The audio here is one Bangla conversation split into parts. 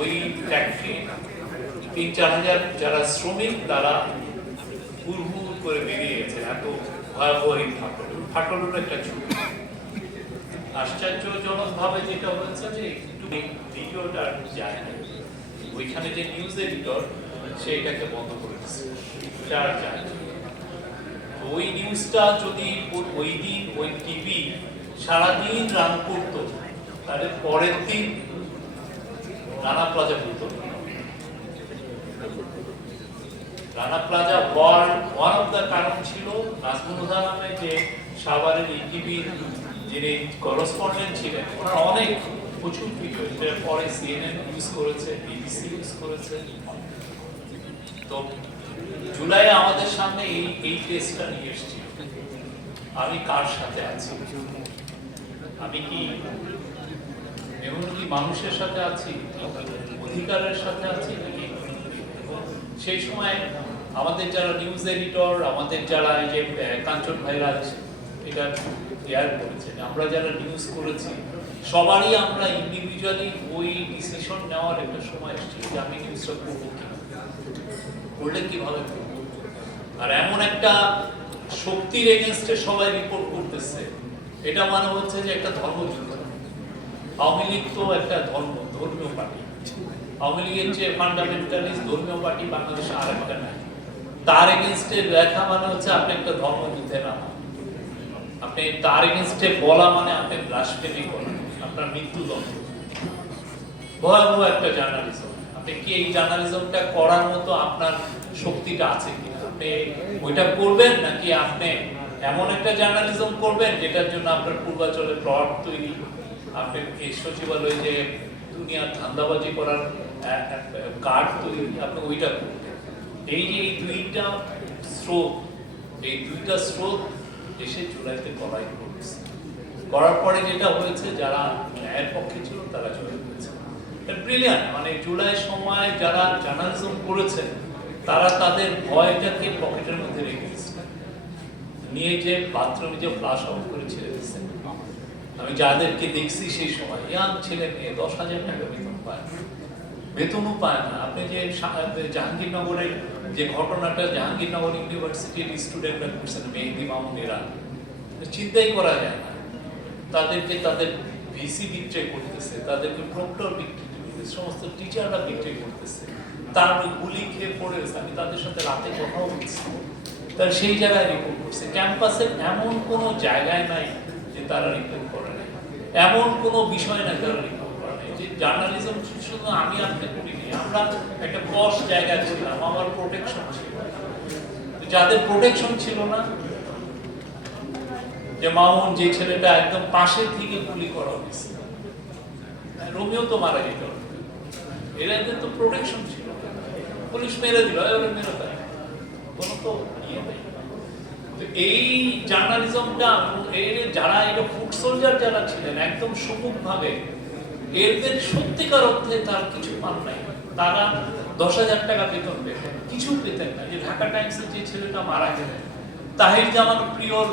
ওই ফ্যাক্টরি ৩-৪ হাজার যারা শ্রমিক তারা হুড় করে বেরিয়ে গেছে, এত ভয়াবহ এই ফাটলের একটা ছবি। আশ্চর্যজনক ভাবে যেটা হয়েছে যে একটু ভিডিওটা যায় না, ওইখানে যে নিউজ এডিটর সেইটাকে বন্ধ করে দিচ্ছে, আর যায় না। ওই নিউজটা যদি ওই দিন ওই টিভি সারাদিন রান করতো, তাহলে পরের দিন রানা প্লাজা করতো। Rana plaza one of the কারণ ছিল নাজমুল হুদা নামে যে সাভারের টিভির যিনি করেসপন্ডেন্ট ছিলেন, ওনার অনেক প্রচুর ভিডিও, এটার পরে সিএনএন ইউজ করেছে, বিবিসি ইউজ করেছে। তো জুলাই আমাদের সামনে এই টেস্টটা নিয়ে এসেছি, আমি কার সাথে আছি, আমি কি মানুষের সাথে আছি, অধিকারের সাথে আছি নাকি। সেই সময় আমাদের যারা নিউজ এডিটর, আমাদের যারা এই যে কাঞ্চন ভাইরা এটা শেয়ার করেছেন, আমরা যারা নিউজ করেছি সবারই আমরা ইন্ডিভিজুয়ালি ওই ডিসিশন নেওয়ার একটা সময় এসেছিল যে আমি নিউজটা করবো কি, করলে কিভাবে করবো। আর এমন একটা শক্তির এগেনস্টে সবাই রিপোর্ট করতেছে, এটা মানে হচ্ছে যে একটা ধর্মযুদ্ধ। আওয়ামী লীগ তো একটা ধর্মীয় পার্টি, আওয়ামী লীগের যে ফান্ডামেন্টালিস্ট ধর্মীয় পার্টি বাংলাদেশে আর একটা নাই। তার এগেনস্টে লেখা মানে হচ্ছে আপনি একটা ধর্মযুদ্ধে নামা, আপনি তার এগেনস্টে বলা মানে আপনি ব্লাসফেমি করেন, আপনার মৃত্যুদণ্ড। ভয়াবহ একটা জার্নালিজম। আপনি কি এই জার্নালিজমটা করার মতো আপনার শক্তিটা আছে কিনা, আপনি ওইটা করবেন নাকি আপনি এমন একটা জার্নালিজম করবেন যেটার জন্য আপনার পূর্বাচলে প্লট তৈরি, আপনি সচিবালয়ে যে দুনিয়ার ধান্দাবাজি করার কার্ড তৈরি, আপনি ওইটা করবেন। এই যে এই দুইটা স্রোত দেশে জুলাইতে করাই করছে, করার পরে যেটা হয়েছে যারা ন্যায়ের পক্ষে ছিল তারা চলে গেছে। ব্রিলিয়ান্ট, মানে জুলাই সময় যারা জার্নালিজম করেছেন তারা তাদের ভয়টাকে পকেটের মধ্যে রেখেছে, নিয়ে যে বাথরুমে যে ফ্লাশ আউট করে ছেড়ে দিচ্ছে। আমি যাদেরকে দেখছি সেই সময় ইয়াং ছেলে মেয়ে 10,000 টাকা বেতন পায়, বেতনও পায় না। আপনি যে জাহাঙ্গীরনগরের যে ঘটনাটা, জাহাঙ্গীরনগর ইউনিভার্সিটির স্টুডেন্টরা করছেন, মেহেদি মামুনেরা, চিন্তাই করা যায় না। তাদেরকে তাদের ভিসি বিক্রি করতেছে, তাদেরকে প্রক্টর বিক্রি করতেছে, সমস্ত টিচাররা বিক্রি করতেছে, তার গুলি খেয়ে পড়েছে। আমি তাদের সাথে রাতে কথাও বলছি, তার সেই জায়গায় রিপোর্ট করছে। ক্যাম্পাসের এমন কোনো জায়গায় নাই যে তারা রিপোর্ট করে নাই, এমন কোনো বিষয় নাই তারা রিপোর্ট করে নাই। যে জার্নালিজম শুধু আমি আপনি করিনি, আমরা একটা পশ জায়গায় ছিলাম, আমার প্রোটেকশন ছিল। যাদের প্রোটেকশন ছিল না, যে মামুন যে ছেলেটা একদম পাশে থেকে গুলি করা হয়েছে, রোমিও তো মারা যেত, এদের তো প্রোটেকশন ছিল, পুলিশ মেরে দিল, মেরে দেয়, কোনো তো ইয়ে নেই। এই জার্নালিজমটা যারা এটা ফুট সোলজার যারা ছিলেন একদম সুমুখভাবে, এদের সত্যিকার অর্থে তার কিছু পান নাই। তারা 10,000 টাকা বেতন পেতেন, কিছু পেতেন না। যে ঢাকা টাইমসের যে ছেলেটা মারা গেলেন, তাহির জামান প্রিয়র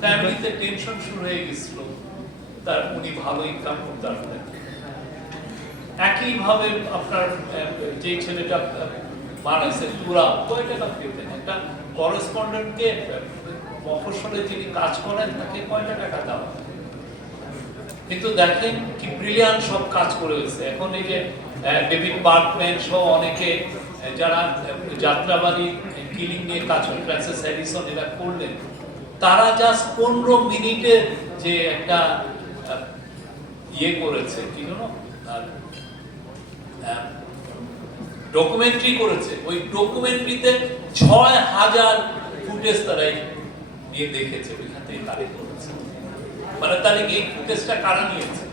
ফ্যামিলিতে টেনশন শুরু হয়ে গেছিল, তার উনি ভালো ইনকাম করতে পারতেন। একইভাবে আপনার যে ছেলেটা মারাইছে তুরা, কয় টাকা পেতেন? একটা করেসপন্ডেন্টকে মফস্বলে যিনি কাজ করেন তাকে কয়টা টাকা দেওয়া? কিন্তু দেখেন কি ব্রিলিয়ান্ট সব কাজ করে হয়েছে। এখন এই যে ডেভিড বার্কম্যান সহ অনেকে যারা যাত্রাবাড়ি কিলিং নিয়ে কাজ করেন, ফ্রান্সিস হ্যারিসন এরা করলেন, তারা জাস্ট 15 মিনিটের যে একটা ইয়ে করেছে, কি জানো, ডকুমেন্টারি করেছে। ওই ডকুমেন্টারিতে 6,000 ফুটেজ তারাই নিয়ে দেখেছে, ওইখান থেকে তারিখ করেছে। মানে তারিখ এই ফুটেজটা কারা নিয়েছে?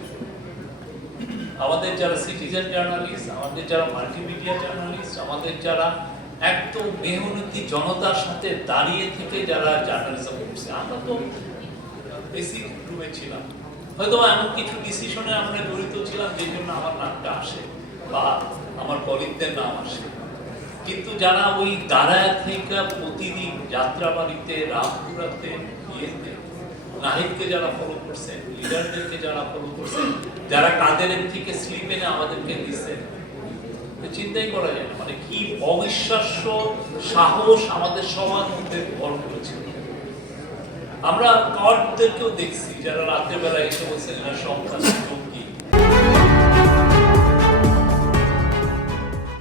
আমাদের যারা সিটিজেন জার্নালিস্ট, আমাদের যারা মাল্টিমিডিয়া জার্নালিস্ট, আমাদের যারা একদম মেহনতি জনতার সাথে দাঁড়িয়ে থেকে যারা জার্নালিজম করছে। আমরা তো বেসিক রুমে ছিলাম, হয়তো এমন কিছু ডিসিশনে আমরা জড়িত ছিলাম যে জন্য আমার নামটা আসে বা আমার কলিগদের নাম আসে, কিন্তু যারা ওই দাঁড়ায় থেকে প্রতিদিন যাত্রাবাড়িতে, রামপুরাতে, ইয়েতে, নাহিদকে যারা ফলো করছেন, লিডারদেরকে যারা ফলো করছেন, যারা কাদের থেকে স্লিপ এনে আমাদেরকে দিচ্ছেন, চিন্তাই করা যায় না, মানে কি অবিশ্বাস্য সাহস আমাদের সবার মধ্যে ভর করেছিল। আমরা কার্ডদেরকেও দেখছি যারা রাত্রেবেলা এসে বলছেন এরা সংখ্যা